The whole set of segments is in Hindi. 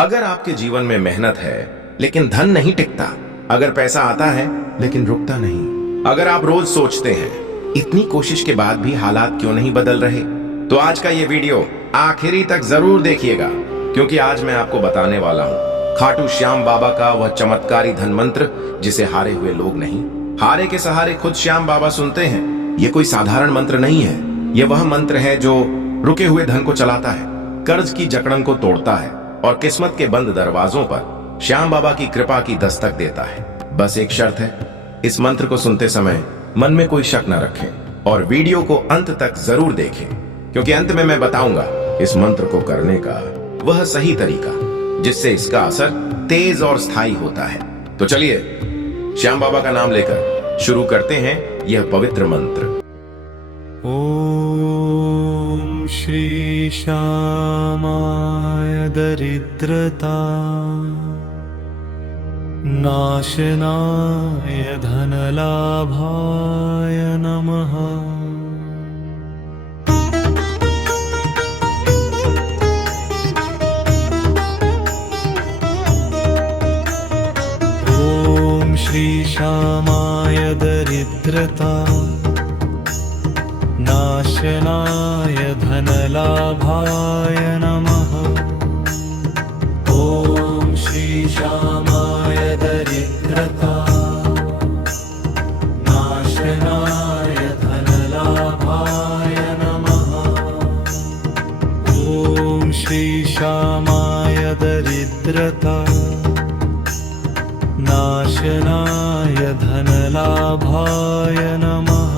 अगर आपके जीवन में मेहनत है लेकिन धन नहीं टिकता, अगर पैसा आता है लेकिन रुकता नहीं, अगर आप रोज सोचते हैं इतनी कोशिश के बाद भी हालात क्यों नहीं बदल रहे, तो आज का ये वीडियो आखिरी तक जरूर देखिएगा, क्योंकि आज मैं आपको बताने वाला हूँ खाटू श्याम बाबा का वह चमत्कारी धन मंत्र जिसे हारे हुए लोग नहीं, हारे के सहारे खुद श्याम बाबा सुनते हैं। ये कोई साधारण मंत्र नहीं है, ये वह मंत्र है जो रुके हुए धन को चलाता है, कर्ज की जकड़न को तोड़ता है और किस्मत के बंद दरवाजों पर श्याम बाबा की कृपा की दस्तक देता है। बस एक शर्त है, इस मंत्र को सुनते समय मन में कोई शक न रखें और वीडियो को अंत तक जरूर देखें, क्योंकि अंत में मैं बताऊंगा इस मंत्र को करने का वह सही तरीका जिससे इसका असर तेज और स्थायी होता है। तो चलिए श्याम बाबा का नाम लेकर शुरू करते हैं यह पवित्र मंत्र। ओम श्री श्यामाय दरिद्रता नाशनाय धनलाभाय नमः। ओम श्री श्यामाय दरिद्रता नाशनाय धनलाभाय नमः। ओम श्री श्यामाय दरिद्रता नाशनाय धनलाभाय नमः। ओम श्री श्यामाय दरिद्रता नाशनाय धनलाभाय नमः।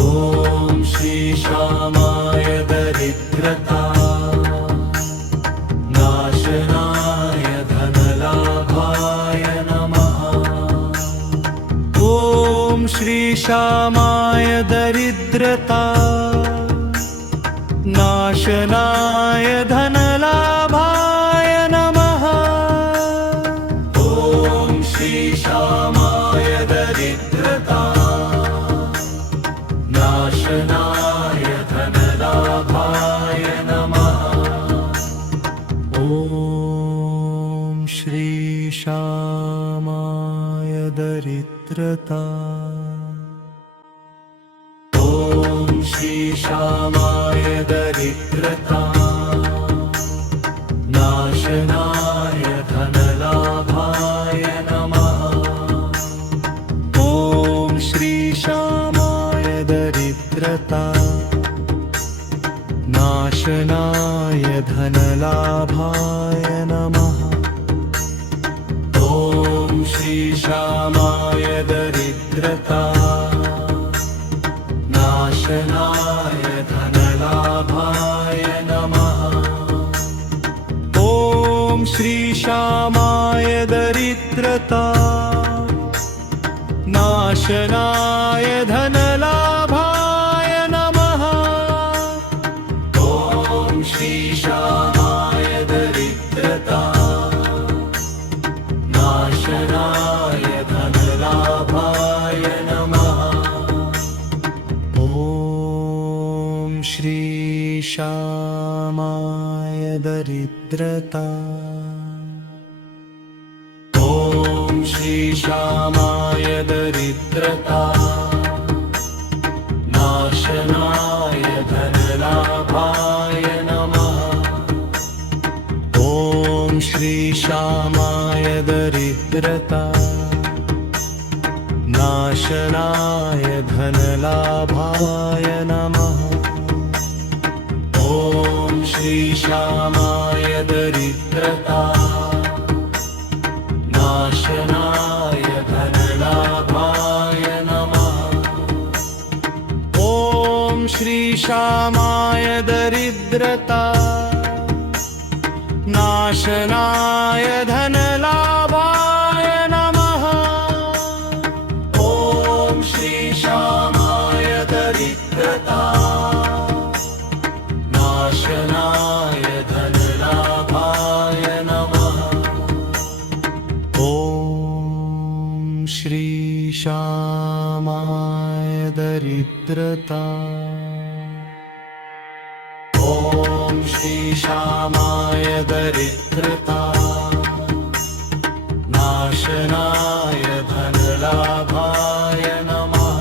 ओम श्री श्यामाय दरिद्रता नाशनाय धनलाभाय नमः। ओम श्री श्यामाय दरिद्रता नाशनाय धनलाभाय नमः। ओम श्री श्यामाय दरिद्रता नाशनाय धनलाभाय नमः। ओम श्री श्यामाय दरिद्रता। ओम श्री श्यामाय दरिद्रता नाशनाय धनलाभाय नमः। ओम श्री श्यामाय दरिद्रता नाशनाय धनलाभाय नमः। ओम श्री श्यामाय दरिद्रता नाशनाय धनलाभाय नमः। ओम श्री श्यामाय दरिद्रता नाशनाय धनलाभाय नमः। ओम श्री श्यामाय दरिद्रता नाशनाय धनलाभाय नमः। ओम श्री श्यामाय दरिद्रता। ओम श्री श्यामाय दरिद्रता नाशनाय धनलाभाय नमः। ओम श्री श्यामाय दरिद्रता नाशनाय धनलाभाय नमः। ओम श्री श्यामाय दरिद्रता नाशनाय धनलाभाय नमः। ओम श्री श्यामाय दरिद्रता नाशनाय धनलाभाय नमः। ओम श्री श्यामाय दरिद्रता नाशनाय धनलाभाय नमः। ओम श्री श्यामाय दरिद्रता। ओम श्री श्रीशामाय दरिद्रता नाशनाय धनलाभाय नमः।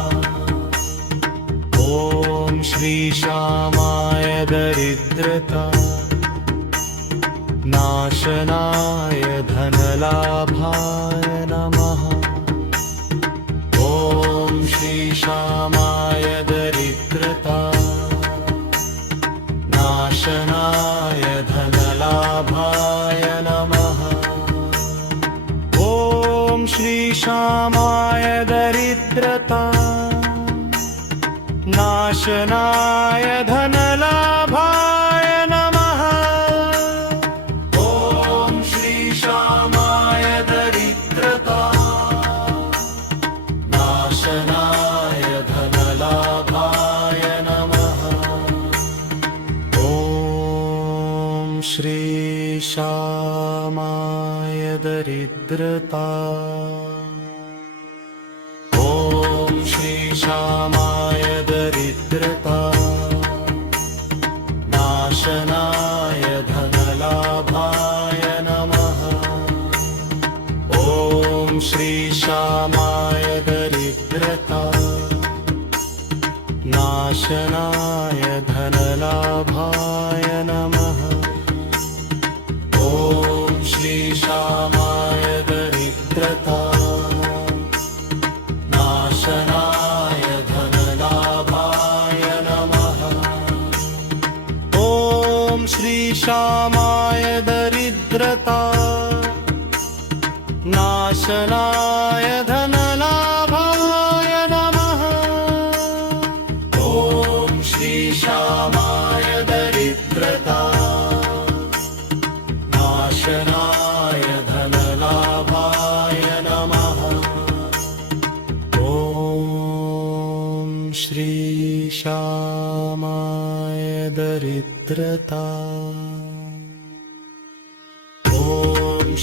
ॐ श्रीशामाय दरिद्रता नाशनाय धनलाभाय नमः। ॐ श्रीशामाय दरिद्रता नाशनाय धनलाभाय नमः। ॐ श्रीशामाय दरिद्रता नाशनाय धनलाभाय नमः। ॐ श्रीशामाय दरिद्रता नाशनाय धनलाभाय नमः। ॐ श्रीशामाय दरिद्रता ॐ श्रीशामाय दरिद्रता नाशनाय धनलाभाय नमः। ॐ श्रीशामाय दरिद्रता नाशनाय धनलाभाय नमः। ॐ श्रीशामाय दरिद्रता नाशनाय धनलाभाय नमः। ॐ श्रीशामाय दरिद्रता नाशनाय धनलाभाय नमः। ॐ श्रीशामाय दरिद्रता नाशनाय धनलाभाय नमः। ॐ श्रीशामाय दरिद्रता ॐ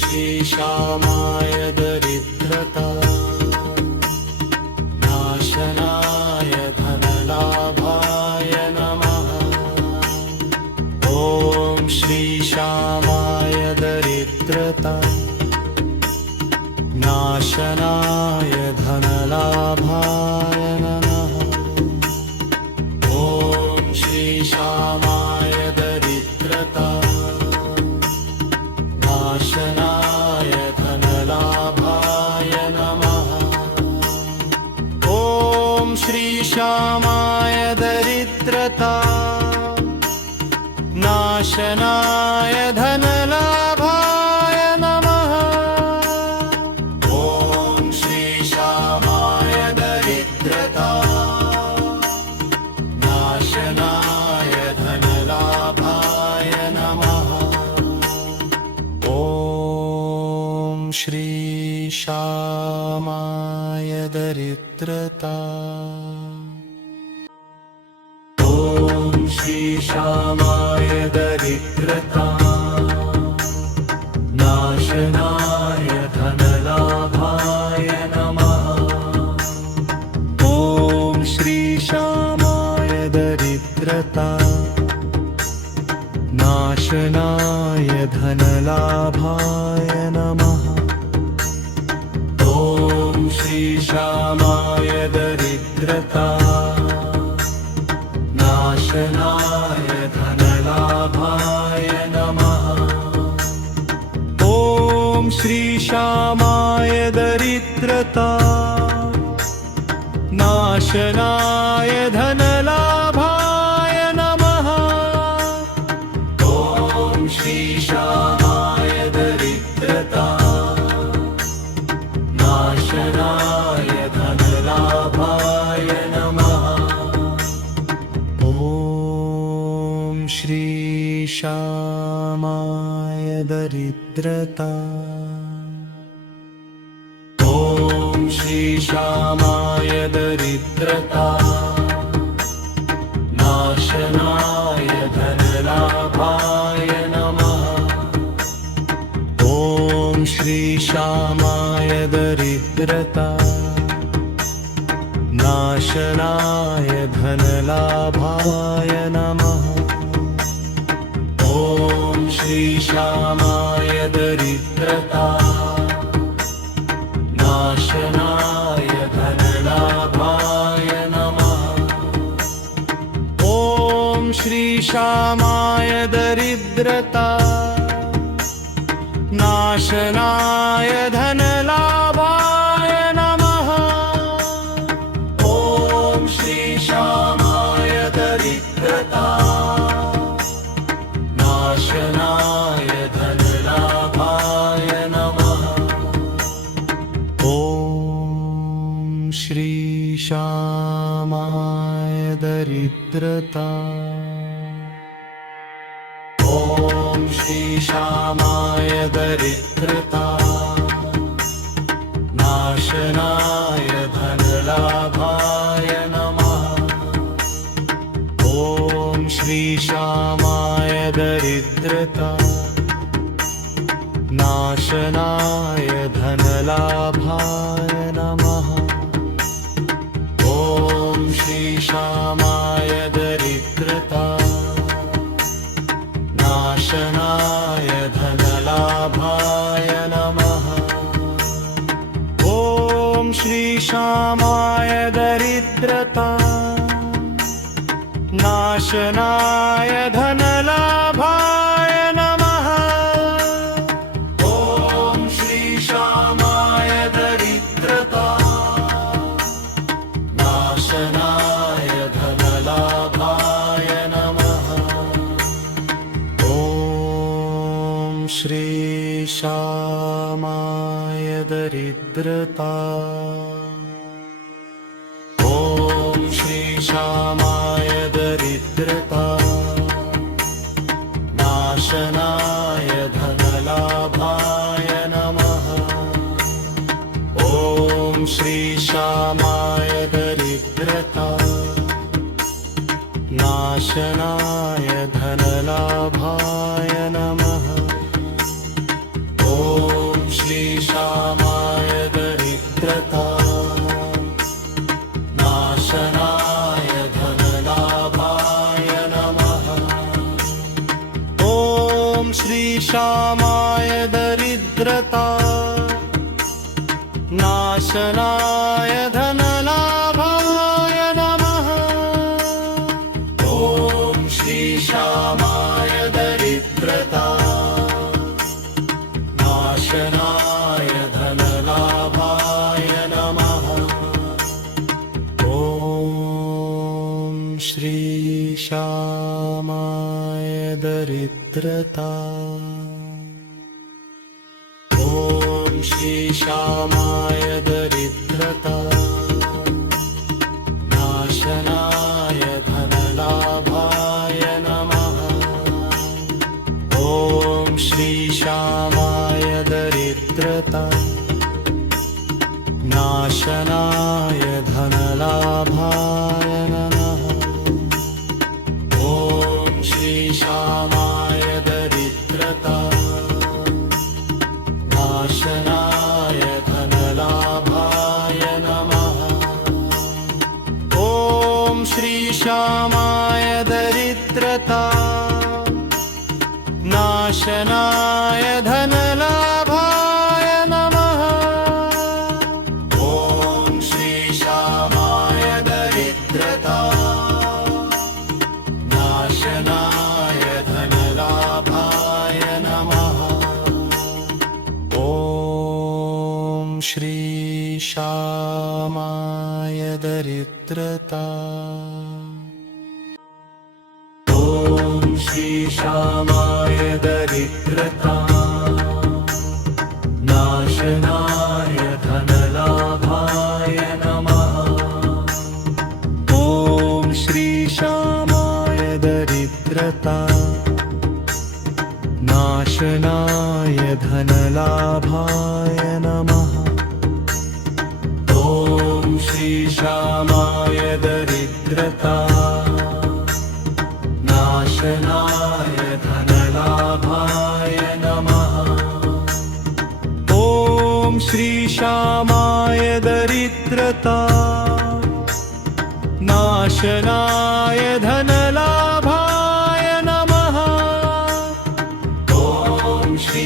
श्रीशामाय दरिद्रता नाशनाय धनलाभाय नमः। ॐ श्रीशामाय दरिद्रता नाशनाय धनलाभाय नमः। ॐ श्रीशामाय दरिद्रता नाशनाय धनलाभाय नमः। ॐ श्रीशामाय दरिद्रता नाशनाय धनलाभाय नमः। ॐ श्रीशामाय दरिद्रता नाशनाय धनलाभाय नमः। ॐ श्रीशामाय दरिद्रता ॐ श्रीशामाय दरिद्रता नाशनाय धनलाभाय नमः। ॐ श्रीशामाय दरिद्रता नाशनाय धनलाभाय नमः। ॐ श्रीशामाय दरिद्रता नाशनाय धनलाभाय नमः। ॐ श्रीशामाय दरिद्रता नाशनाय धनलाभाय नमः। ॐ श्रीशामाय दरिद्रता नाशनाय धनलाभाय नमः। ॐ श्रीशामाय दरिद्रता ॐ श्रीशामाय दरिद्रता नाशनाय धनलाभाय नमः। ॐ श्रीशामाय दरिद्रता नाशनाय धनलाभाय नमः। ॐ श्रीशामाय दरिद्रता नाशनाय धनलाभाय नमः। ॐ श्रीशामाय दरिद्रता नाशनाय धनलाभाय नमः। ॐ श्रीशामाय दरिद्रता नाशनाय धनलाभाय नमः। ॐ श्रीशामाय दरिद्रता ॐ श्रीशामाय दरिद्रता नाशनाय धनलाभाय नमः। ॐ श्रीशामाय दरिद्रता नाशनाय धनलाभाय नमः। ॐ श्रीशामाय दरिद्रता नाशनाय धनलाभाय नमः। ॐ श्रीशामाय दरिद्रता नाशनाय धनलाभाय नमः। ॐ श्रीशामाय दरिद्रता नाशनाय धनलाभाय नमः। ॐ श्रीशामाय दरिद्रता ॐ श्रीशामाय दरिद्रता नाशनाय धनलाभाय नमः। ॐ श्रीशामाय दरिद्रता नाशनाय धनलाभाय नमः। ॐ श्रीशामाय दरिद्रता नाशनाय धनलाभाय नमः। ॐ श्रीशामाय दरिद्रता नाशनाय धनलाभाय नमः। ॐ श्रीशामाय दरिद्रता नाशनाय धनलाभाय नमः। ॐ श्रीशामाय दरिद्रता ॐ श्रीशामाय दरिद्रता नाशनाय धनलाभाय नमः। ॐ श्रीशामाय दरिद्रता नाशनाय धनलाभाय नमः। ॐ श्रीशामाय दरिद्रता नाशनाय धनलाभाय नमः। ॐ श्रीशामाय दरिद्रता नाशनाय धनलाभाय नमः। ॐ श्रीशामाय दरिद्रता नाशनाय धनलाभाय नमः। ॐ श्रीशामाय दरिद्रता ॐ श्रीशामाय दरिद्रता नाशनाय धनलाभाय नमः। ॐ श्रीशामाय दरिद्रता नाशनाय धनलाभाय नमः। ॐ श्रीशामाय दरिद्रता नाशनाय धनलाभाय नमः। ॐ श्रीशामाय दरिद्रता नाशनाय धनलाभाय नमः। ॐ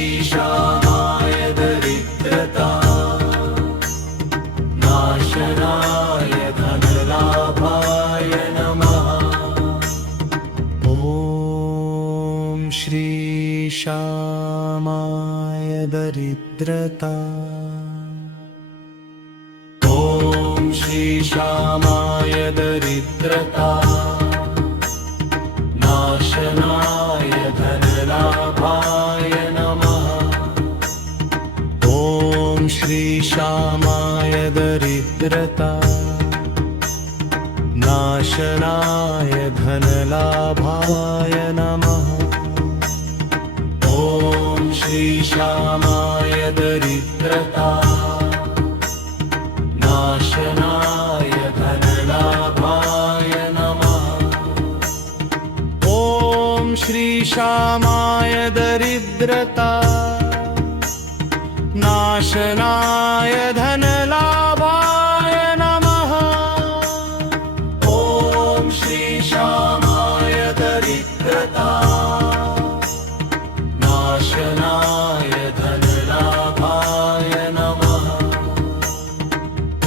श्रीशामाय दरिद्रता नाशनाय धनलाभाय नमः। ॐ श्रीशामाय दरिद्रता ॐ श्रीशामाय दरिद्रता नाशनाय धनलाभाय नमः। ॐ श्रीशामाय दरिद्रता नाशनाय धनलाभाय नमः। ॐ श्रीशामाय दरिद्रता नाशनाय धनलाभाय नमः। ॐ श्रीशामाय दरिद्रता नाशनाय धनलाभाय नमः। ॐ श्रीशामाय दरिद्रता नाशनाय धनलाभाय नमः।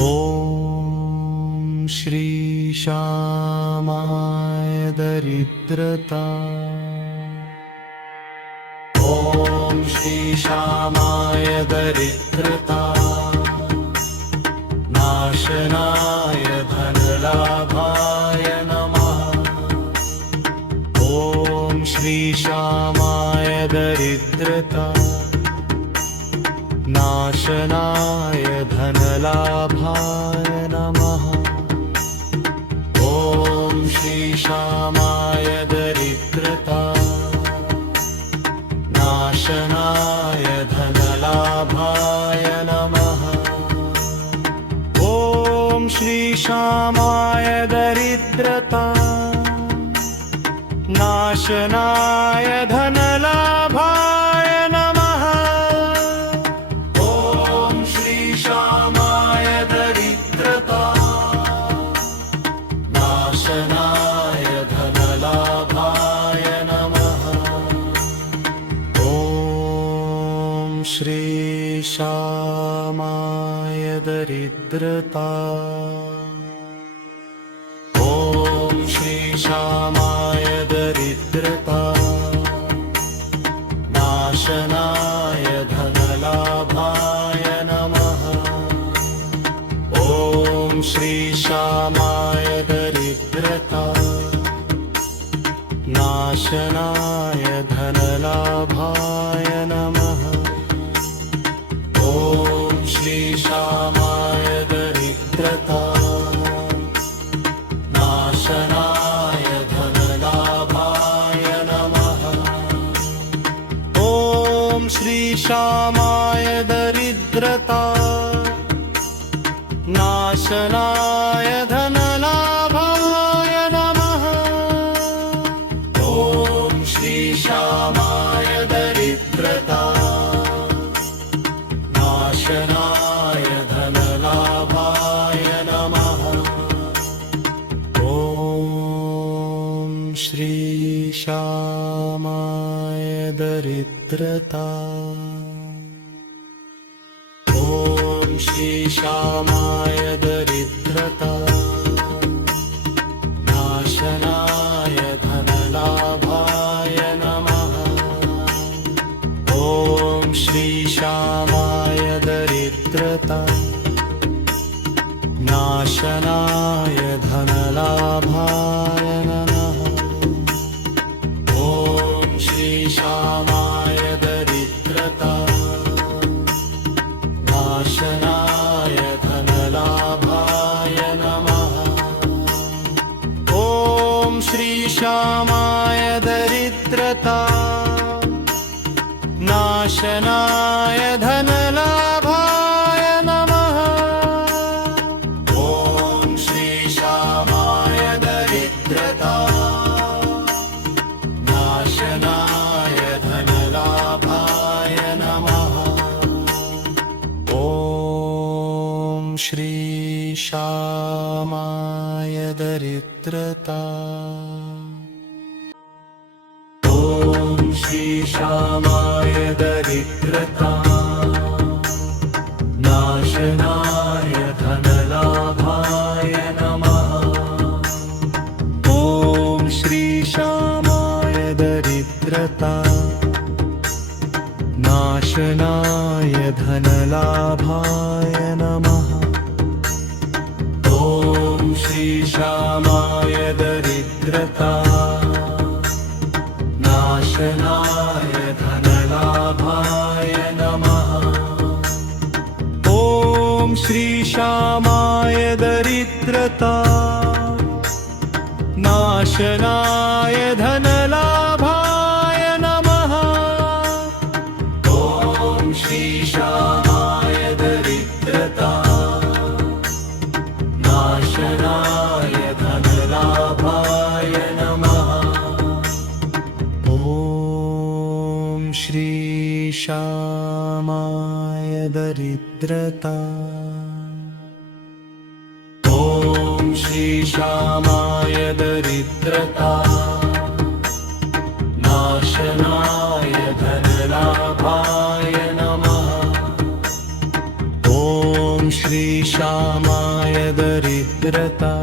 ॐ श्रीशामाय दरिद्रता ॐ श्रीशामाय दरिद्रता नाशनाय धनलाभाय नमः। ॐ श्रीशामाय दरिद्रता नाशनाय धनलाभाय नमः। ॐ श्रीशामाय दरिद्रता नाशनाय धनलाभाय नमः। ॐ श्रीशामाय दरिद्रता नाशनाय धनलाभाय नमः। ॐ श्रीशामाय दरिद्रता नाशनाय धनलाभाय नमः। ॐ श्रीशामाय दरिद्रता ॐ श्रीशामाय दरिद्रता नाशनाय धनलाभाय नमः। ॐ श्रीशामाय दरिद्रता नाशनाय धनलाभाय नमः। ॐ श्रीशामाय दरिद्रता नाशनाय धनलाभाय नमः। ॐ श्रीशामाय दरिद्रता नाशनाय धनलाभाय नमः। ॐ श्रीशामाय दरिद्रता नाशनाय धनलाभाय नमः। ॐ श्रीशामाय दरिद्रता ॐ श्रीशामाय दरिद्रता नाशनाय धनलाभाय नमः। ॐ श्रीशामाय दरिद्रता नाशनाय धनलाभाय नमः। ॐ श्रीशामाय दरिद्रता नाशनाय धनलाभाय नमः। ॐ श्रीशामाय दरिद्रता नाशनाय धनलाभाय नमः। ॐ श्रीशामाय दरिद्रता नाशनाय धनलाभाय नमः। ॐ श्रीशामाय दरिद्रता ॐ श्रीशामाय दरिद्रता नाशनाय धनलाभाय नमः। ॐ श्री श्यामाय दरिद्रता नाशनाय धनलाभाय नमः। ॐ श्री श्यामाय दरिद्रता नाशनाय धनलाभाय नमः। ॐ श्री श्यामाय दरिद्रता नाशनाय धनलाभाय नमः। ॐ श्री श्यामाय दरिद्रता नाशनाय धनलाभाय नमः। ॐ श्री श्यामाय दरिद्रता ॐ श्री श्यामाय दरिद्रता नाशनाय धनलाभाय नमः। ॐ श्री श्यामाय दरिद्रता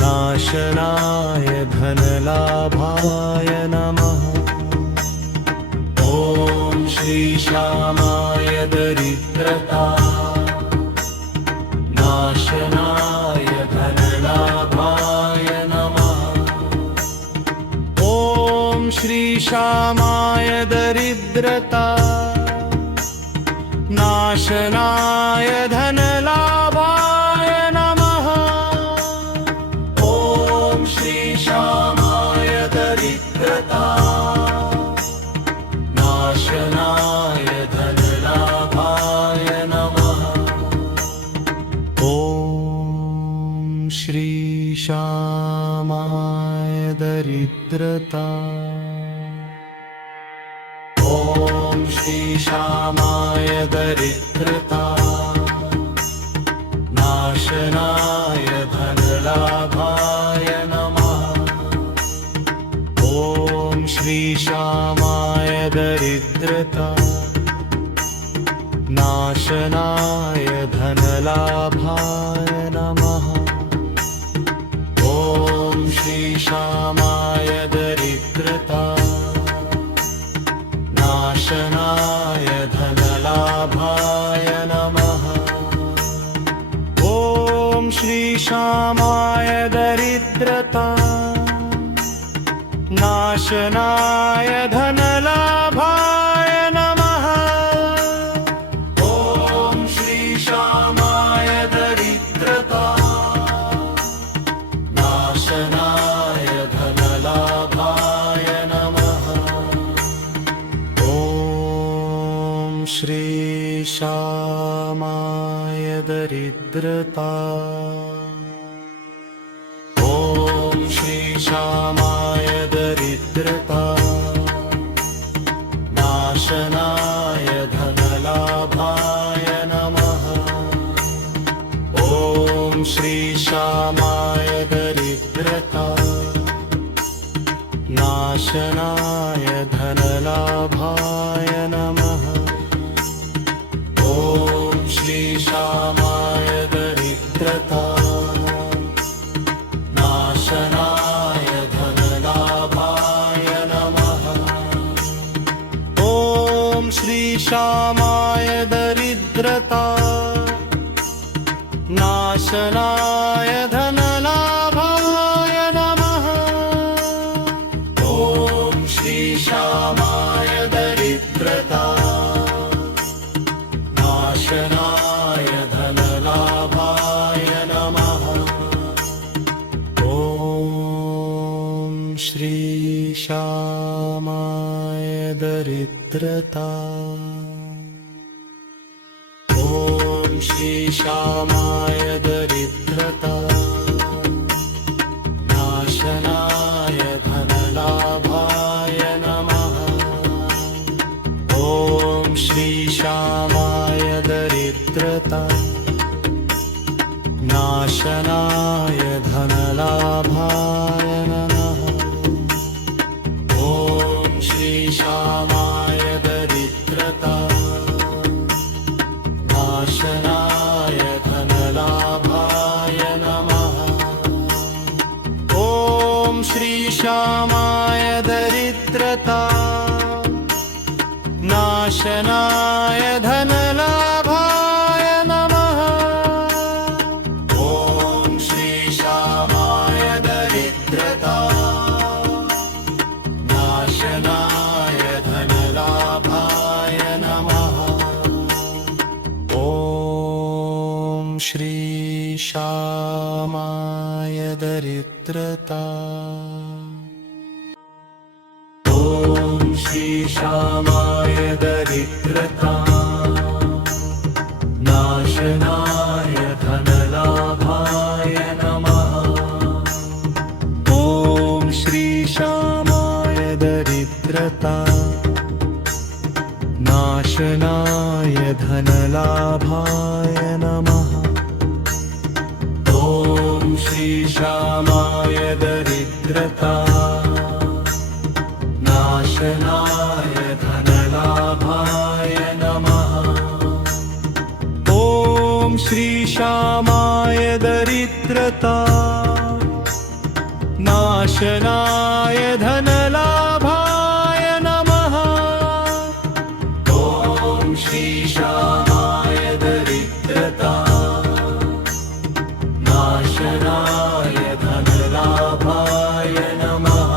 नाशनाय धनलाभाय नमः। ॐ श्री श्यामाय दरिद्रता नाशनाय धनलाभाय नमः। ॐ श्री श्यामाय दरिद्रता नाशनाय धनलाभाय नमः। ॐ श्री श्यामाय दरिद्रता नाशनाय धनलाभाय नमः। ॐ श्री श्यामाय दरिद्रता ॐ श्री श्यामाय दरिद्रता नाशनाय धनलाभाय नमः। ॐ श्री श्यामाय दरिद्रता नाशनाय धनलाभाय नमः। ॐ श्री श्यामाय दरिद्रता नाशनाय धनलाभाय नमः। ॐ श्री श्यामाय दरिद्रता नाशनाय धनलाभाय नमः। ॐ श्री श्यामाय दरिद्रता नाशनाय धनलाभाय नमः। ॐ श्री श्यामाय दरिद्रता ॐ श्री श्यामाय दरिद्रता नाशनाय धनलाभाय नमः। ॐ श्री श्यामाय दरिद्रता नाशनाय धनलाभाय नमः। ॐ श्री श्यामाय दरिद्रता नाशनाय धनलाभाय नमः। ॐ श्री श्यामाय दरिद्रता नाशनाय धनलाभाय नमः। ॐ श्री श्यामाय दरिद्रता नाशनाय धनलाभाय नमः। ॐ श्री श्यामाय दरिद्रता ॐ श्री श्यामाय दरिद्रता नाशनाय धनलाभाय नमः। ॐ श्री श्यामाय दरिद्रता नाशनाय धनलाभाय नमः। ॐ श्री श्यामाय श्रीशामाय दरिद्रता नाशनाय धनलाभाय नमः। ॐ श्रीशामाय दरिद्रता नाशनाय धनलाभाय नमः। ॐ श्रीशामाय दरिद्रता श्रीशामाय दरिद्रता नाशनाय धनलाभाय नमः। ॐ श्रीशामाय दरिद्रता नाशनाय धनलाभाय नमः। ॐ श्रीशामाय दरिद्रता नाशनाय धनलाभाय नमः। ॐ श्रीशामाय दरिद्रता नाशनाय धनलाभाय नमः। ॐ श्रीशामाय दरिद्रता नाशनाय धनलाभाय नमः।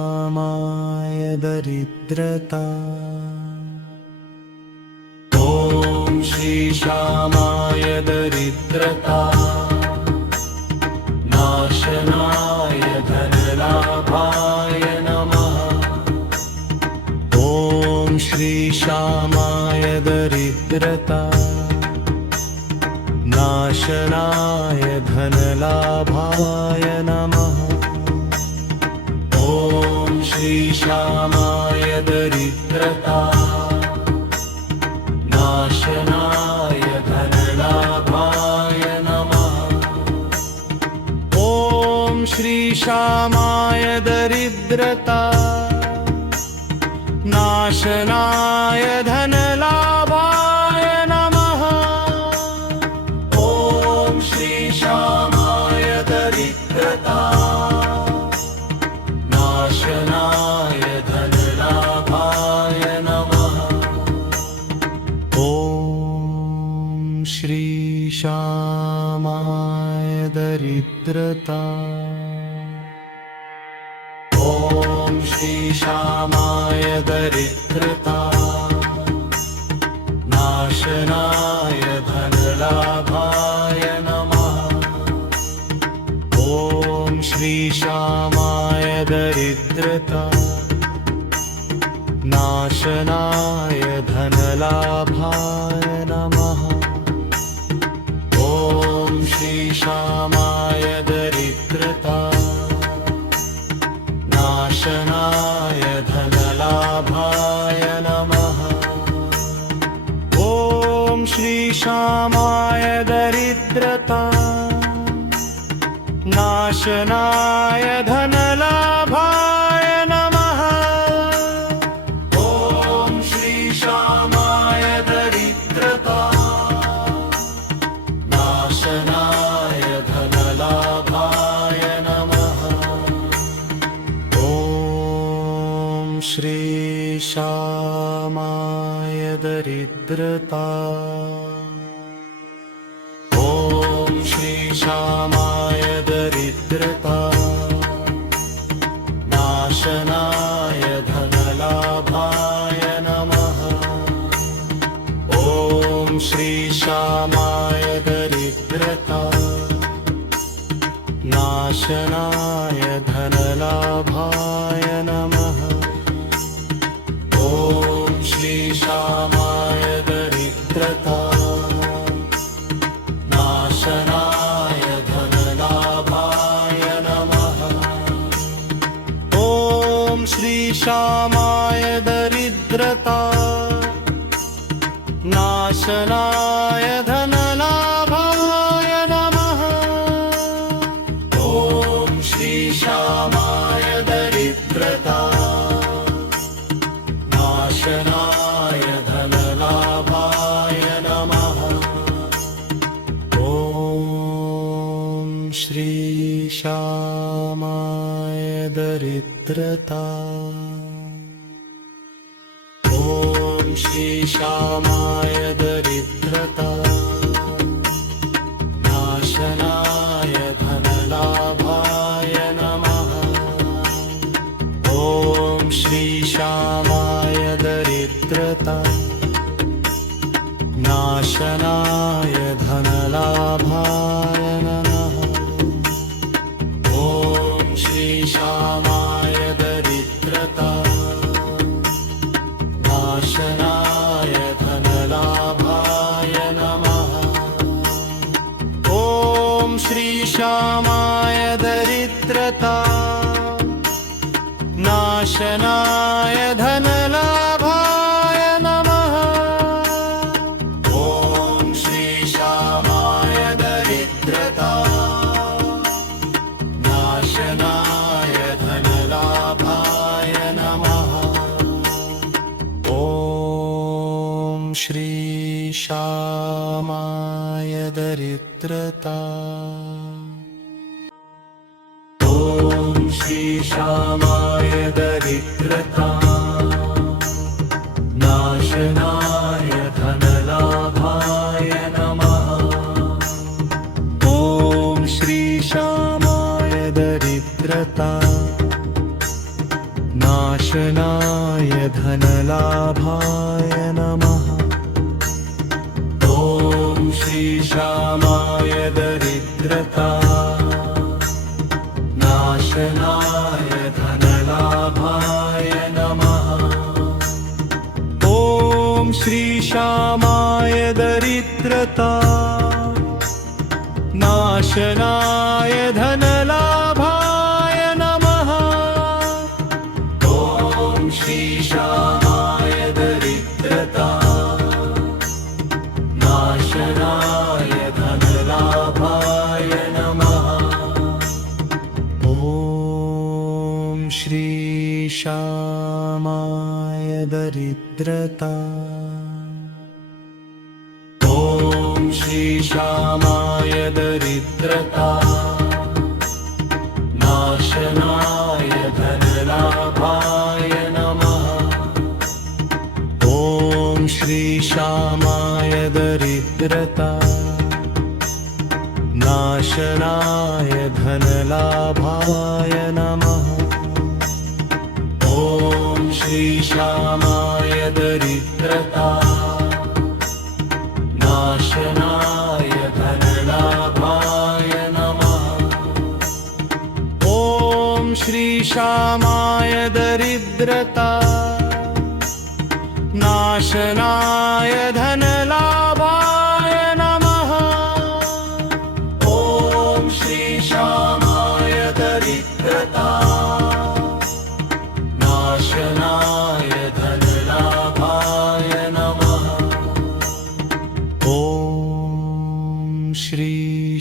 श्रीशामाय दरिद्रता ॐ श्रीशामाय दरिद्रता नाशनाय धनलाभाय नमः। ॐ श्रीशामाय दरिद्रता नाशनाय धनलाभाय नमः। ॐ श्रीशामाय दरिद्रता नाशनाय धनलाभाय नमः। ॐ श्रीशामाय दरिद्रता नाशनाय धनलाभाय नमः। ॐ श्रीशामाय दरिद्रता नाशनाय धनलाभाय नमः। ॐ श्रीशामाय दरिद्रता ॐ श्रीशामाय दरिद्रता नाशनाय धनलाभाय नमः। ॐ श्रीशामाय दरिद्रता नाशनाय धनलाभाय नमः। ॐ श्रीशामाय दरिद्रता नाशनाय धनलाभाय नमः। ॐ श्रीशामाय दरिद्रता नाशनाय धनलाभाय नमः। ॐ श्रीशामाय दरिद्रता नाशनाय धनलाभाय नमः। ॐ श्रीशामाय दरिद्रता ॐ श्रीशामाय दरिद्रता नाशनाय धनलाभाय नमः। ॐ श्रीशामाय दरिद्रता नाशनाय धनलाभाय नमः। ॐ श्रीशामाय दरिद्रता नाशनाय धनलाभाय नमः। ॐ श्रीशामाय दरिद्रता नाशनाय धनलाभाय नमः। ॐ श्रीशामाय दरिद्रता नाशनाय धनलाभाय नमः। ॐ दरिद्रता ॐ श्री श्यामाय दरिद्रता नाशनाय धनलाभाय नमः ॐ श्री श्यामाय दरिद्रता नाशनाय धनलाभाय नमः ॐ श्री श्यामाय दरिद्रता नाशनाय धनलाभाय नमः ॐ श्री श्यामाय दरिद्रता नाशनाय धनलाभाय नमः ॐ श्री श्यामाय दरिद्रता नाशनाय धनलाभाय नमः ॐ श्री श्यामाय दरिद्रता ॐ श्री श्यामाय दरिद्रता नाशनाय धनलाभाय नमः ॐ श्री श्यामाय दरिद्रता नाशनाय धनलाभाय नमः ॐ श्री श्यामाय दरिद्रता नाशनाय धनलाभाय नमः ॐ श्री श्यामाय दरिद्रता नाशनाय धनलाभाय नमः ॐ श्री श्यामाय दरिद्रता नाशनाय धनलाभाय नमः ॐ श्री श्यामाय दरिद्रता ॐ श्री श्यामाय दरिद्रता नाशनाय धनलाभाय नमः ॐ श्री श्यामाय दरिद्रता नाशनाय धनलाभाय नमः ॐ श्री श्यामाय दरिद्रता नाशनाय धनलाभाय नमः ॐ श्री श्यामाय दरिद्रता नाशनाय धनलाभाय नमः ॐ श्री श्यामाय दरिद्रता नाशनाय धनलाभाय नमः ॐ श्री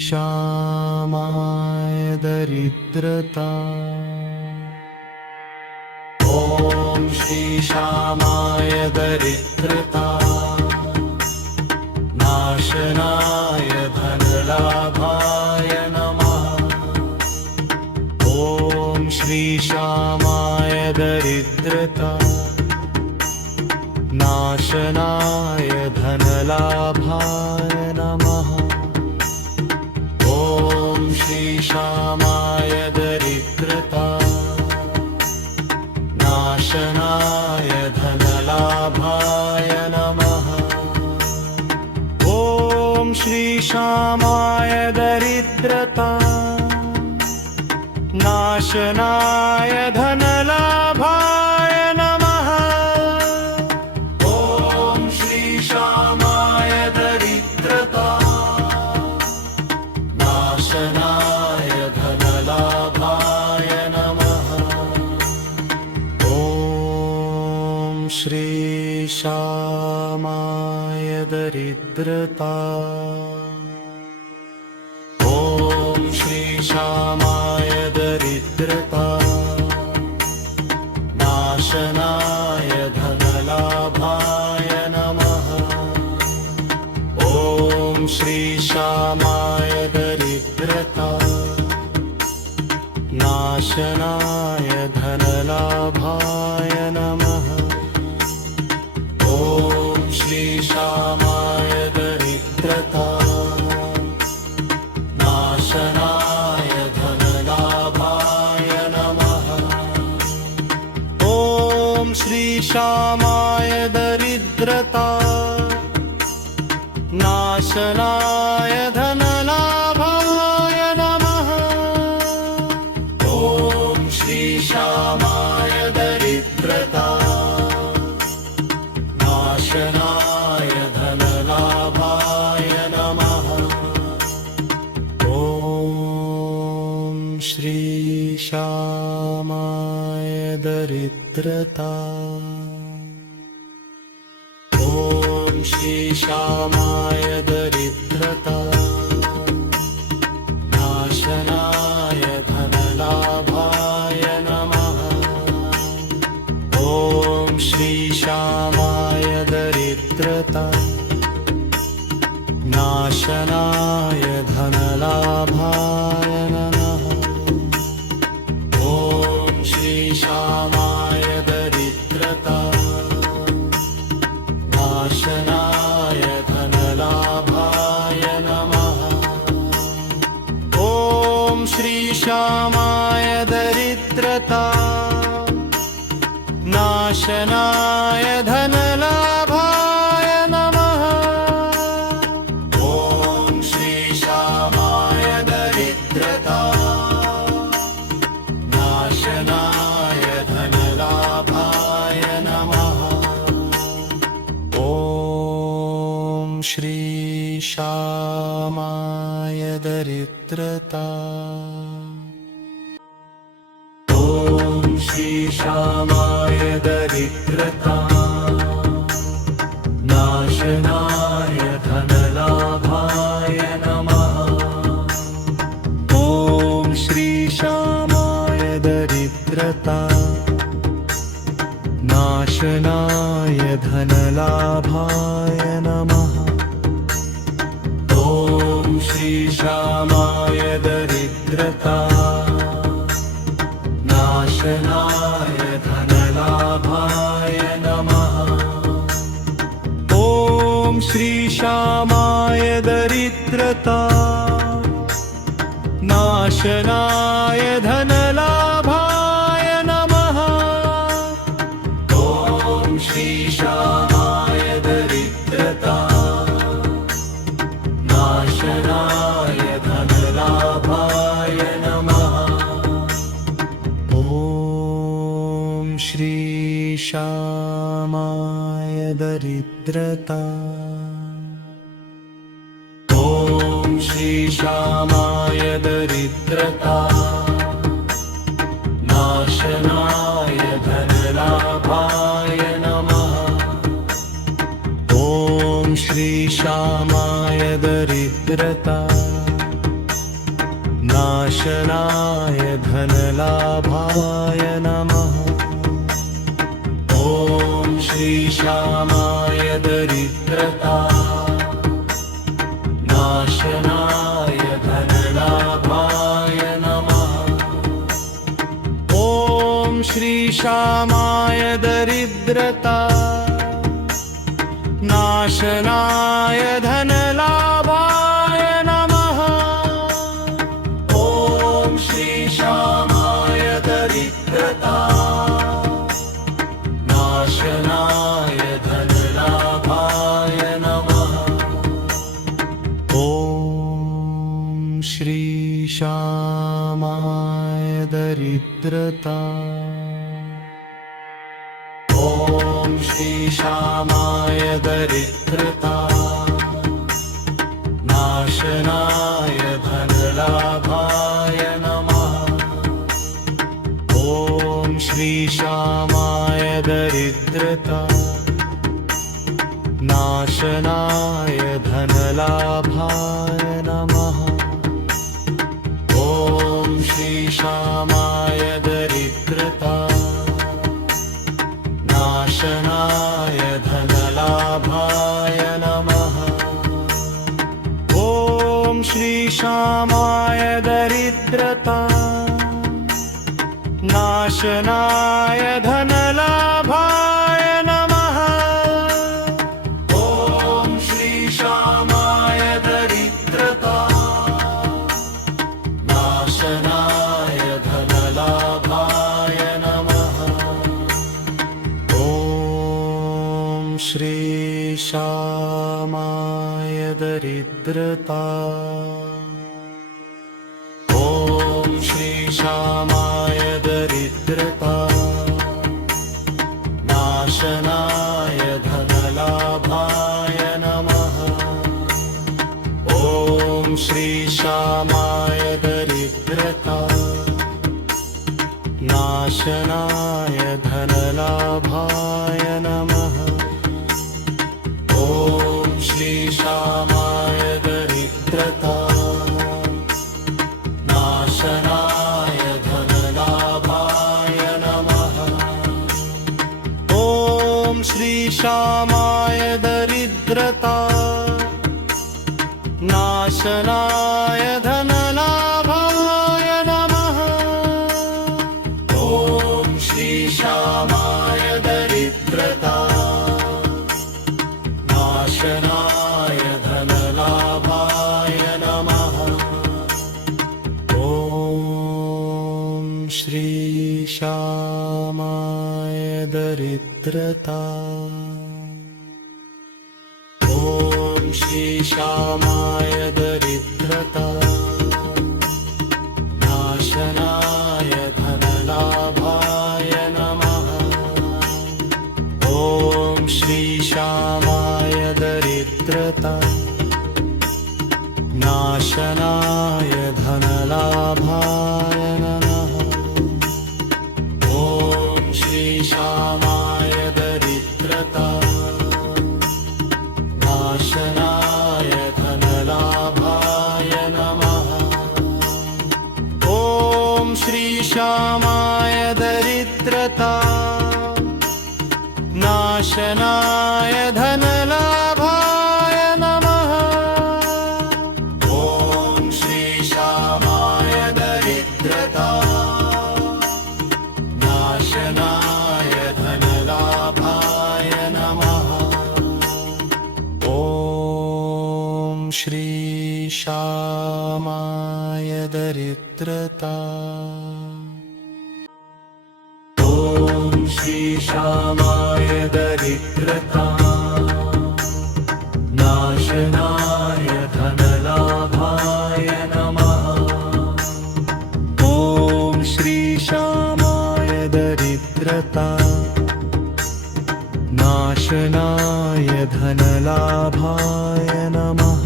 श्यामाय दरिद्रता ॐ श्री श्यामाय दरिद्रता नाशनाय धनलाभाय नमः ॐ श्री श्यामाय दरिद्रता नाशनाय धनलाभाय नमः ॐ श्री श्यामाय दरिद्रता नाशनाय धनलाभाय नमः ॐ श्री श्यामाय दरिद्रता नाशनाय धनलाभाय नमः ॐ श्री श्यामाय दरिद्रता नाशनाय धनलाभाय नमः ॐ श्री श्यामाय दरिद्रता ॐ श्री श्यामाय दरिद्रता नाशनाय धनलाभाय नमः ॐ श्री श्यामाय दरिद्रता नाश नाशनाय धनलाभाय नमः ॐ श्री श्यामाय दरिद्रता नाशनाय धनलाभाय नमः ॐ श्री श्यामाय दरिद्रता नाशनाय धनलाभाय नमः ॐ श्री श्यामाय दरिद्रता नाशनाय धनलाभाय नमः ॐ श्री श्यामाय दरिद्रता ॐ श्री श्यामाय दरिद्रता नाशनाय धनलाभाय नमः ॐ श्री श्यामाय दरिद्रता नाशनाय धनलाभाय नमः ॐ श्री श्यामाय दरिद्रता नाशनाय धनलाभाय नमः ॐ श्री श्यामाय दरिद्रता नाशनाय धनलाभाय नमः ॐ श्री श्यामाय दरिद्रता नाशनाय धनलाभाय नमः ॐ श्री श्यामाय दरिद्रता ॐ श्री श्यामाय दरिद्रता नाशनाय धनलाभाय नमः ॐ श्री श्यामाय दरिद्रता नाशनाय धनलाभाय नमः ॐ श्री श्यामाय दरिद्रता नाशनाय धनलाभाय नमः ॐ श्री श्यामाय दरिद्रता नाशनाय धनलाभाय नमः ॐ श्री श्यामाय दरिद्रता नाशनाय धनलाभाय नमः ॐ श्री श्यामाय दरिद्रता ॐ श्री श्यामाय दरिद्रता नाशनाय धनलाभाय नमः ॐ श्री श्यामाय दरिद्रता नाशनाय धनलाभाय नमः ॐ श्री श्यामाय दरिद्रता नाशनाय धनलाभाय नमः ॐ श्री श्यामाय दरिद्रता नाशनाय धनलाभाय नमः ॐ श्री श्यामाय दरिद्रता नाशनाय धनलाभाय नमः ॐ श्री श्यामाय दरिद्रता ॐ श्री श्यामाय दरिद्रता नाशनाय धनलाभाय नमः ॐ श्री श्यामाय दरिद्रता नाशनाय धनलाभाय नमः ॐ श्री श्यामाय दरिद्रता नाशनाय धनलाभाय नमः ॐ श्री श्यामाय दरिद्रता नाशनाय धनलाभाय नमः ॐ श्री श्यामाय दरिद्रता नाशनाय धनलाभाय नमः ॐ श्री श्यामाय दरिद्रता ॐ श्री श्यामाय दरिद्रता नाशनाय धनलाभाय नमः ॐ श्री श्यामाय दरिद्रता नाशनाय धनलाभाय नमः ॐ श्री श्यामाय दरिद्रता नाशनाय धनलाभाय नमः ॐ श्री श्यामाय दरिद्रता नाशनाय धनलाभाय नमः ॐ श्री श्यामाय दरिद्रता नाशनाय धनलाभाय नमः ॐ श्री श्यामाय दरिद्रता ॐ श्री श्यामाय दरिद्रता नाशनाय धनलाभाय नमः ॐ श्री श्यामाय दरिद्रता नाशनाय धनलाभाय नमः ॐ श्री श्यामाय दरिद्रता नाशनाय धनलाभाय नमः ॐ श्री श्यामाय दरिद्रता नाशनाय धनलाभाय नमः ॐ श्री श्यामाय दरिद्रता नाशनाय धनलाभाय नमः ॐ श्री श्यामाय दरिद्रता ॐ श्री श्यामाय दरिद्रता नाशनाय धनलाभाय नमः ॐ श्री श्यामाय दरिद्रता नाशनाय धनलाभाय नमः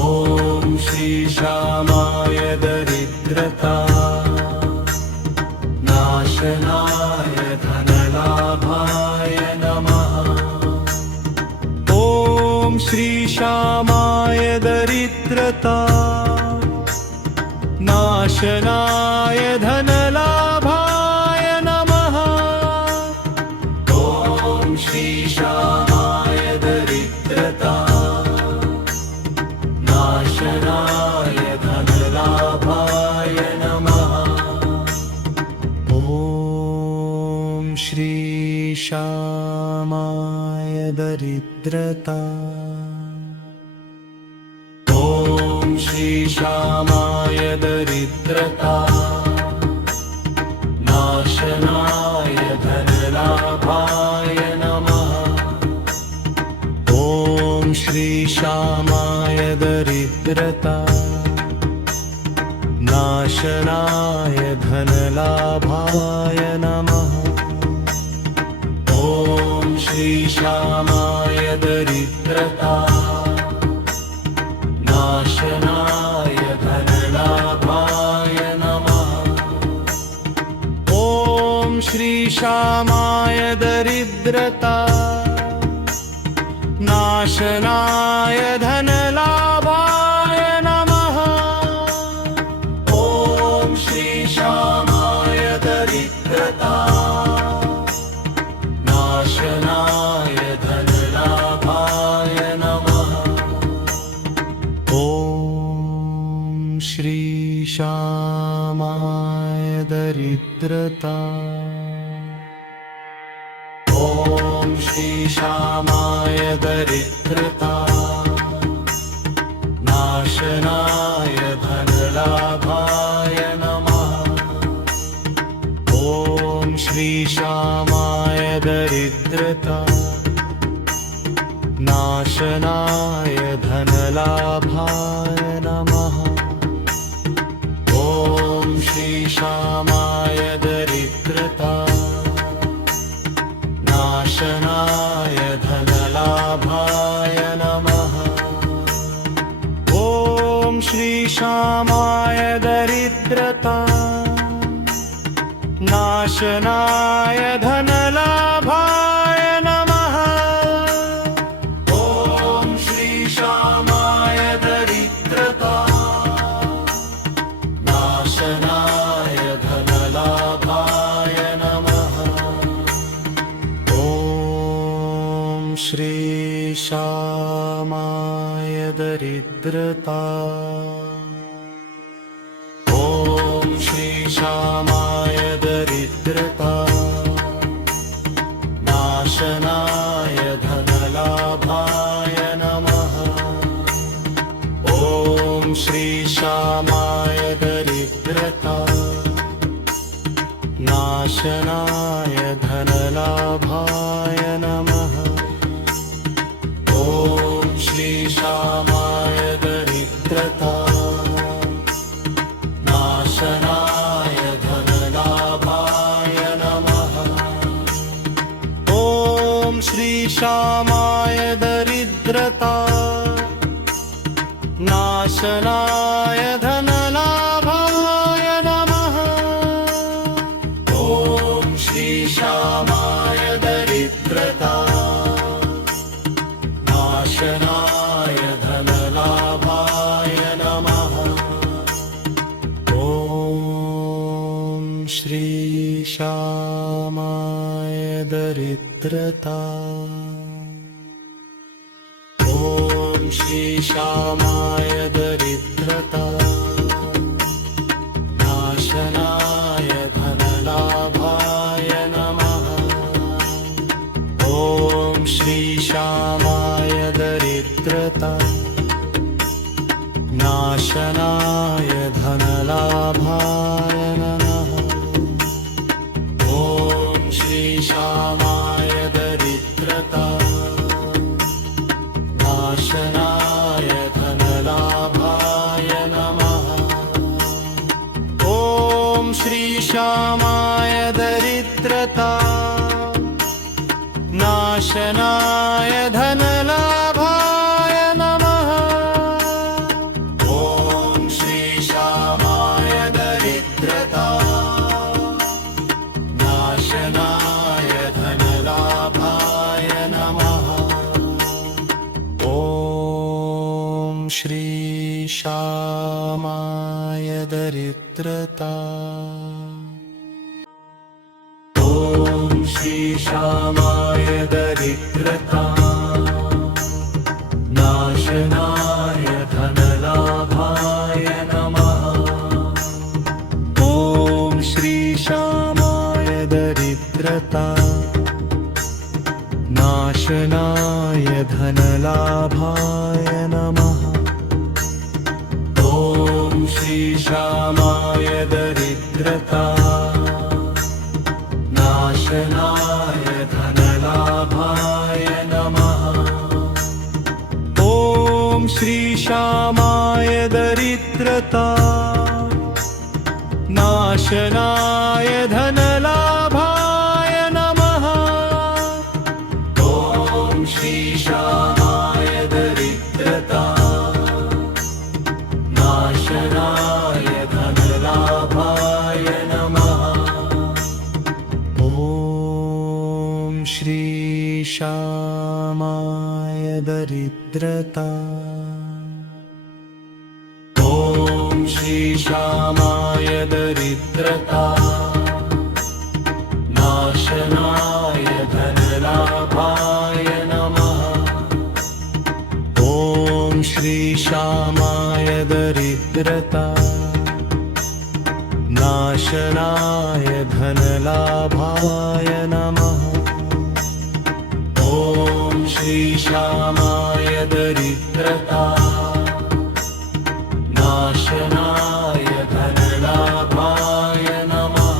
ॐ श्री श्यामाय दरिद्रता नाशनाय धनलाभाय नमः ॐ श्री श्यामाय दरिद्रता नाशनाय धनलाभाय नमः ॐ श्री श्यामाय दरिद्रता नाशनाय धनलाभाय नमः ॐ श्री श्यामाय दरिद्रता ॐ श्री श्यामाय दरिद्रता नाशनाय धनलाभाय नमः ॐ श्री श्यामाय दरिद्रता नाशनाय धनलाभाय नमः ॐ श्री श्यामाय दरिद्रता नाशनाय धनलाभाय नमः ॐ श्री श्यामाय दरिद्रता नाशनाय धनलाभाय नमः ॐ श्री श्यामाय दरिद्रता नाशनाय धनलाभाय नमः ॐ श्री श्यामाय दरिद्रता ॐ श्री श्यामाय दरिद्रता नाशनाय धनलाभाय नमः ॐ श्री श्यामाय दरिद्रता नाशनाय धनलाभाय नमः ॐ श्री श्यामाय दरिद्रता नाशनाय धनलाभाय नमः ॐ श्री श्यामाय दरिद्रता नाशनाय धनलाभाय नमः ॐ श्री श्यामाय दरिद्रता नाशनाय धनलाभाय नमः ॐ श्री श्यामाय दरिद्रता ॐ श्री श्यामाय दरिद्रता नाशनाय धनलाभाय नमः ॐ श्री श्यामाय दरिद्रता नाशनाय धनलाभाय नमः ॐ श्री श्यामाय दरिद्रता नाशनाय धनलाभाय नमः ॐ श्री श्यामाय दरिद्रता नाशनाय धनलाभाय नमः ॐ श्री श्यामाय दरिद्रता नाशनाय धनलाभाय नमः ॐ श्री श्यामाय दरिद्रता ॐ श्री श्यामाय दरिद्रता नाशनाय धनलाभाय नमः ॐ श्री श्यामाय दरिद्रता नाशनाय धनलाभाय नमः ॐ श्री श्यामाय दरिद्रता नाशनाय धनलाभाय नमः ॐ श्री श्यामाय दरिद्रता नाशनाय धनलाभाय नमः ॐ श्री श्यामाय दरिद्रता नाशनाय धनलाभाय नमः ॐ श्री श्यामाय दरिद्रता ॐ श्री श्यामाय दरिद्रता नाशनाय धनलाभाय नमः ॐ श्री श्यामाय दरिद्रता नाशनाय धनलाभाय नमः ॐ श्री श्यामाय दरिद्रता नाशनाय धनलाभाय नमः ॐ श्री श्यामाय दरिद्रता नाशनाय धनलाभाय नमः ॐ श्री श्यामाय दरिद्रता नाशनाय धनलाभाय नमः ॐ श्री श्यामाय दरिद्रता ॐ श्री श्यामाय दरिद्रता नाशनाय धनलाभाय नमः ॐ श्री श्यामाय दरिद्रता नाश नाशनाय धनलाभाय नमः। ॐ श्री श्यामाय दरिद्रता नाशनाय धनलाभाय नमः।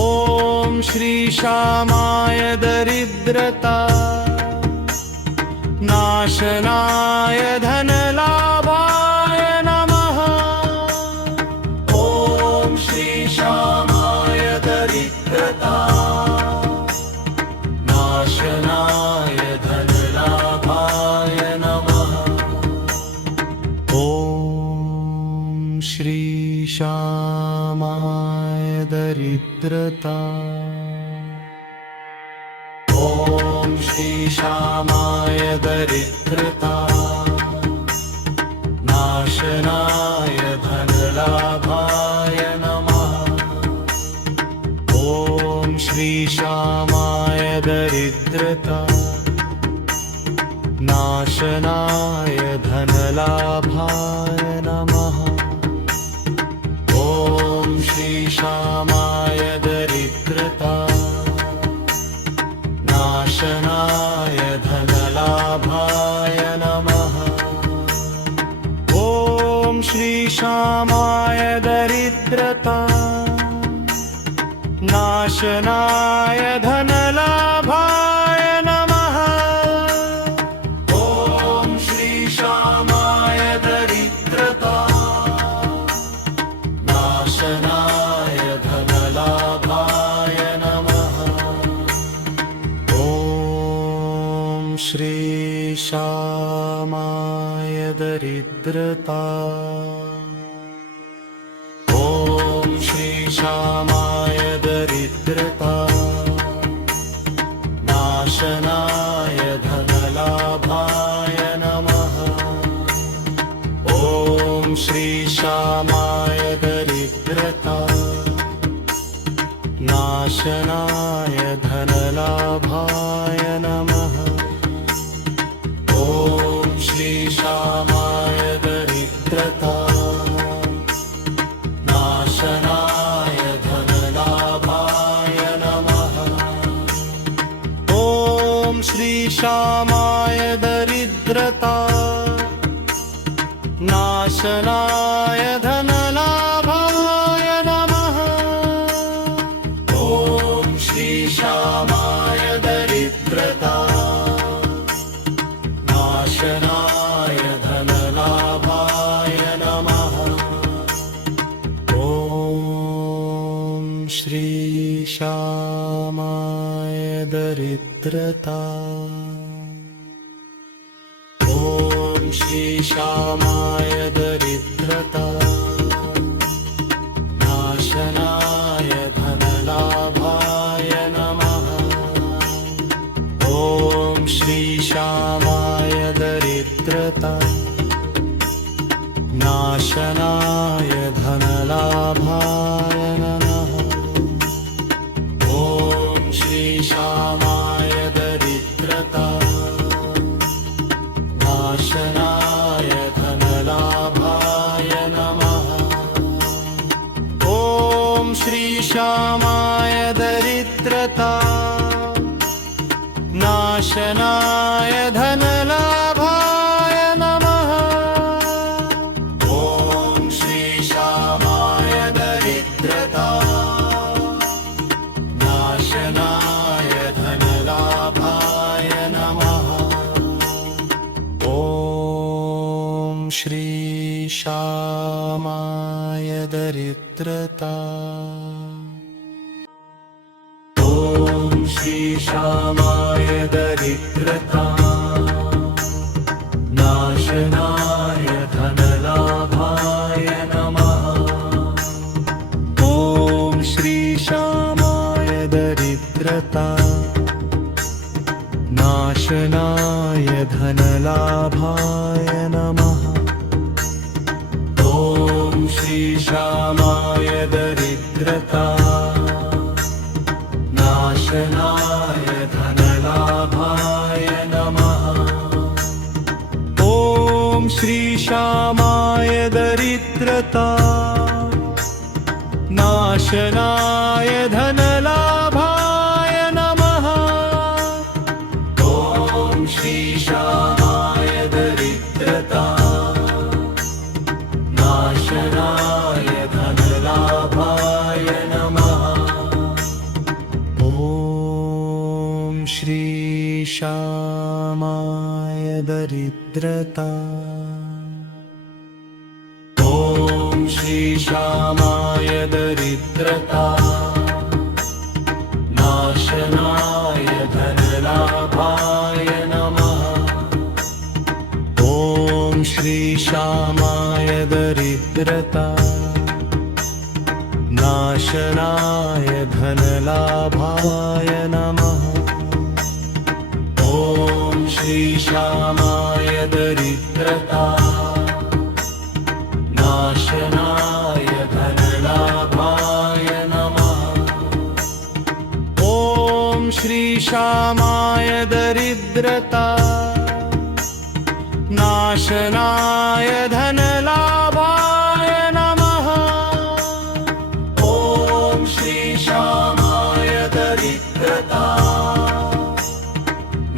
ॐ श्री श्यामाय दरिद्रता नाशनाय धनलाभाय नमः। ॐ श्री श्यामाय दरिद्रता नाशनाय धनलाभाय नमः। ॐ श्री श्यामाय दरिद्रता ॐ श्री श्यामाय दरिद्रता नाशनाय धनलाभाय नमः। ॐ श्री श्यामाय दरिद्रता नाशनाय धनलाभाय नमः। ॐ श्री श्यामाय दरिद्रता नाशनाय धनलाभाय नमः। ॐ श्री श्यामाय दरिद्रता नाशनाय धनलाभाय नमः। ॐ श्री श्यामाय दरिद्रता नाशनाय धनलाभाय नमः। ॐ श्री श्यामाय दरिद्रता ॐ श्री श्यामाय दरिद्रता नाशनाय धनलाभाय नमः। ॐ श्री श्यामाय दरिद्रता नाशनाय धनलाभाय नमः। ॐ श्री श्यामाय दरिद्रता नाशनाय धनलाभाय नमः। ॐ श्री श्यामाय दरिद्रता नाशनाय धनलाभाय नमः। ॐ श्री श्यामाय दरिद्रता नाशनाय धनलाभाय नमः। ॐ श्री श्यामाय दरिद्रता ॐ श्री श्यामाय दरिद्रता नाशनाय धनलाभाय नमः। ॐ श्री श्यामाय दरिद्रता नाशनाय धनलाभाय नमः। ॐ श्री श्यामाय दरिद्रता नाशनाय धनलाभाय नमः। ॐ श्री श्यामाय दरिद्रता नाशनाय धनलाभाय नमः। ॐ श्री श्यामाय दरिद्रता नाशनाय धनलाभाय नमः। ॐ श्री श्यामाय दरिद्रता ॐ श्री श्यामाय दरिद्रता नाशनाय धनलाभाय नमः। ॐ श्री श्यामाय दरिद्रता नाशनाय धनलाभाय नमः। ॐ श्री श्यामाय दरिद्रता नाशनाय धनलाभाय नमः। ॐ श्री श्यामाय दरिद्रता नाशनाय धनलाभाय नमः ॐ श्री श्यामाय दरिद्रता नाशनाय धनलाभाय नमः ॐ श्री श्यामाय दरिद्रता ॐ श्री श्यामाय दरिद्रता नाशनाय धनलाभाय नमः ॐ श्री श्यामाय दरिद्रता नाशनाय धनलाभाय नमः ॐ श्री श्यामाय दरिद्रता नाशनाय धनलाभाय नमः ॐ श्री श्यामाय दरिद्रता नाशनाय धनलाभाय नमः ॐ श्री श्यामाय दरिद्रता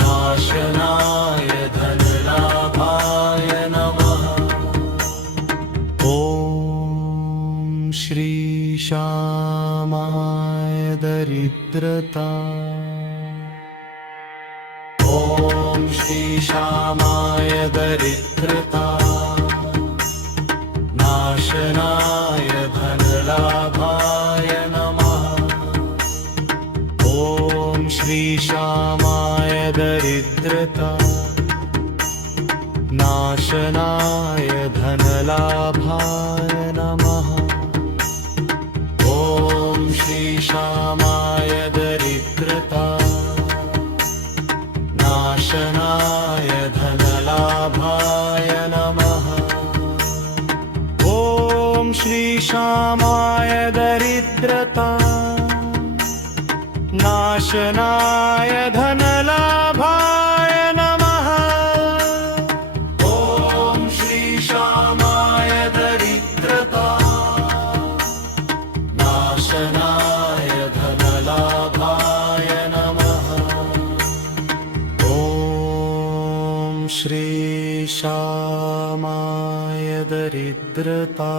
नाशनाय धनलाभाय नमः ॐ श्री श्यामाय दरिद्रता ॐ श्री श्यामाय दरिद्रता नाशनाय धनलाभाय नमः ॐ श्री श्यामाय दरिद्रता नाशनाय धनलाभाय नमः ॐ श्री श्यामाय दरिद्रता नाशनाय धनलाभाय नमः ॐ श्री श्यामाय दरिद्रता नाशनाय धनलाभाय नमः ॐ श्री श्यामाय दरिद्रता नाशनाय धनलाभाय नमः ॐ श्री श्यामाय दरिद्रता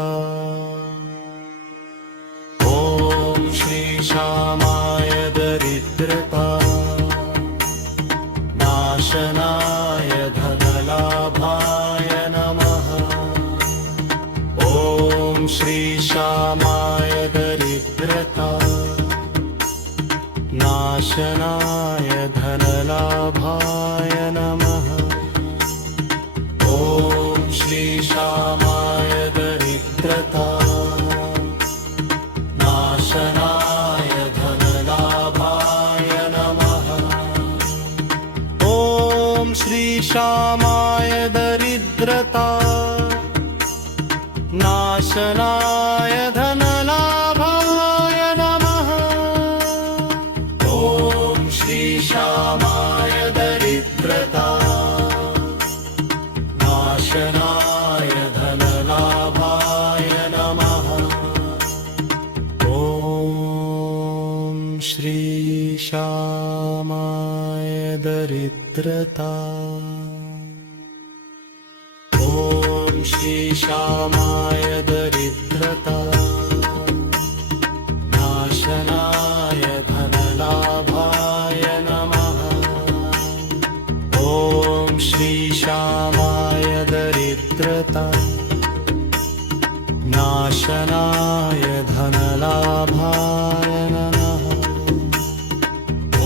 ॐ श्री श्यामाय दरिद्रता नाशनाय धनलाभाय नमः ॐ श्री श्यामाय दरिद्रता नाशनाय धनलाभाय नमः ॐ श्री श्यामाय दरिद्रता नाशनाय धनलाभाय नमः ॐ श्री श्यामाय दरिद्रता नाशनाय धनलाभाय नमः ॐ श्री श्यामाय दरिद्रता नाशनाय धनलाभाय नमः ॐ श्री श्यामाय दरिद्रता ॐ श्री श्यामाय दरिद्रता नाशनाय धनलाभाय नमः ॐ श्री श्यामाय दरिद्रता नाशनाय धनलाभाय नमः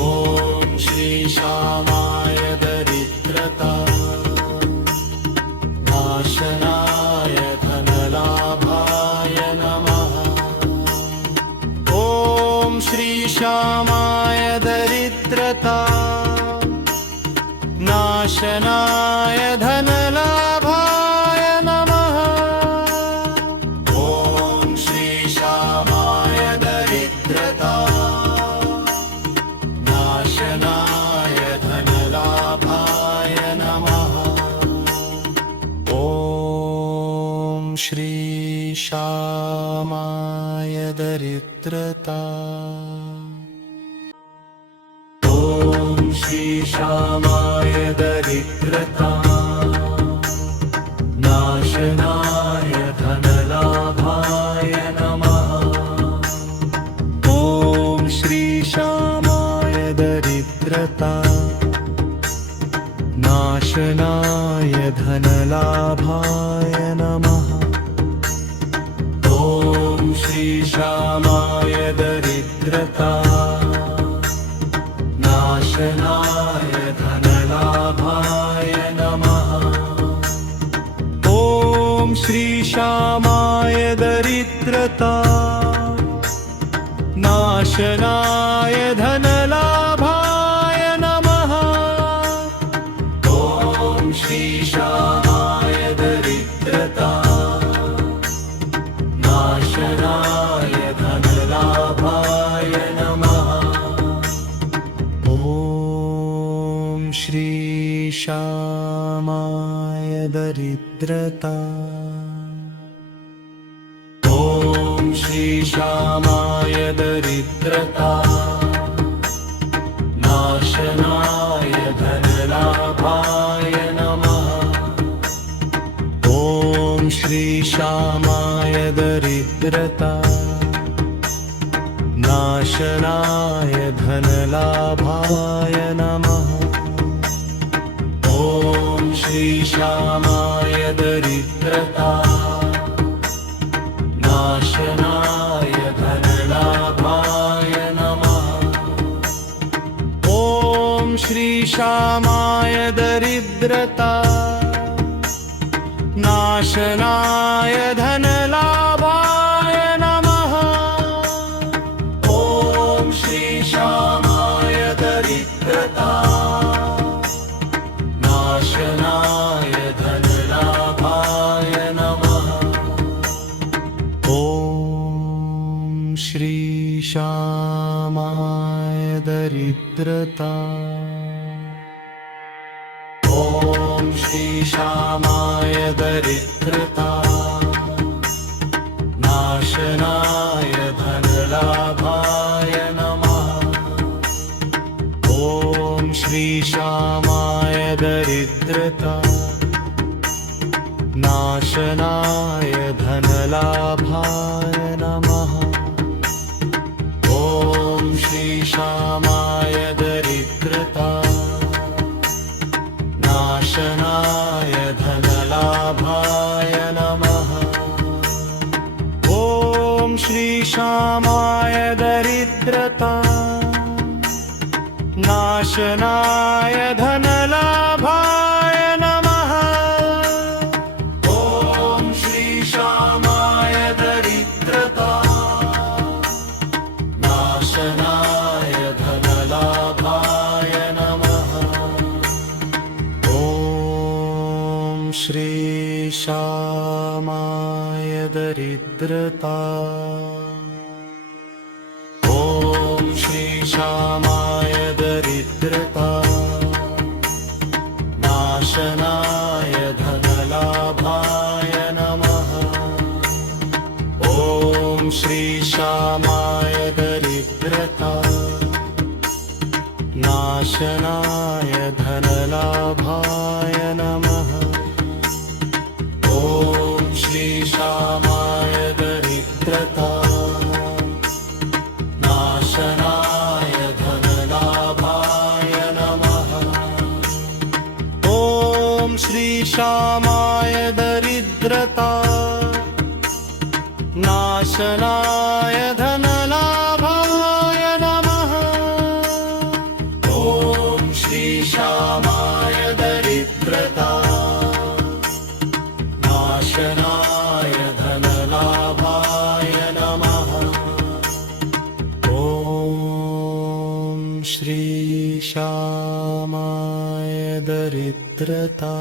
ॐ श्री श्यामाय दरिद्रता नाशनाय धनलाभाय नमः ॐ श्री श्यामाय दरिद्रता नाशनाय धनलाभाय नमः ॐ श्री श्यामाय दरिद्रता नाशनाय धनलाभाय नमः ॐ श्री श्यामाय दरिद्रता दरिद्रता ॐ श्री श्यामाय दरिद्रता नाशनाय धनलाभाय नमः ॐ श्री श्यामाय दरिद्रता नाशनाय धनलाभाय नमः ॐ श्री श्यामाय दरिद्रता नाशनाय धनलाभाय नमः ॐ श्री श्यामाय दरिद्रता नाशनाय धनलाभाय नमः ॐ श्री श्यामाय दरिद्रता नाशनाय धनलाभाय नमः ॐ श्री श्यामाय दरिद्रता ॐ श्री श्यामाय दरिद्रता नाशनाय धनलाभाय नमः ॐ श्री श्यामाय दरिद्रता नाशनाय धनलाभाय नमः ॐ श्री श्यामाय दरिद्रता नाशनाय धनलाभाय नमः ॐ श्री श्यामाय दरिद्रता नाशनाय धनलाभाय नमः ॐ श्री श्यामाय दरिद्रता नाशनाय धनलाभाय नमः ॐ श्री श्यामाय दरिद्रता ॐ श्री श्यामाय दरिद्रता नाशनाय धनलाभाय नमः ॐ श्री श्यामाय दरिद्रता नाशनाय धनलाभाय नमः ॐ श्री श्यामाय दरिद्रता नाशनाय धनलाभाय नमः ॐ श्री श्यामाय दरिद्रता नाशनाय धनलाभाय नमः ॐ श्री श्यामाय दरिद्रता नाशनाय धनलाभाय नमः ॐ श्री श्यामाय दरिद्रता ॐ श्री श्यामाय दरिद्रता नाशनाय धनलाभाय नमः ॐ श्री श्यामाय दरिद्रता नाशनाय धनलाभाय नमः ॐ श्री श्यामाय दरिद्रता नाशनाय धनलाभाय नमः ॐ श्री श्यामाय दरिद्रता नाशनाय धनलाभाय नमः ॐ श्री श्यामाय दरिद्रता नाशनाय धनलाभाय नमः ॐ श्री श्यामाय दरिद्रता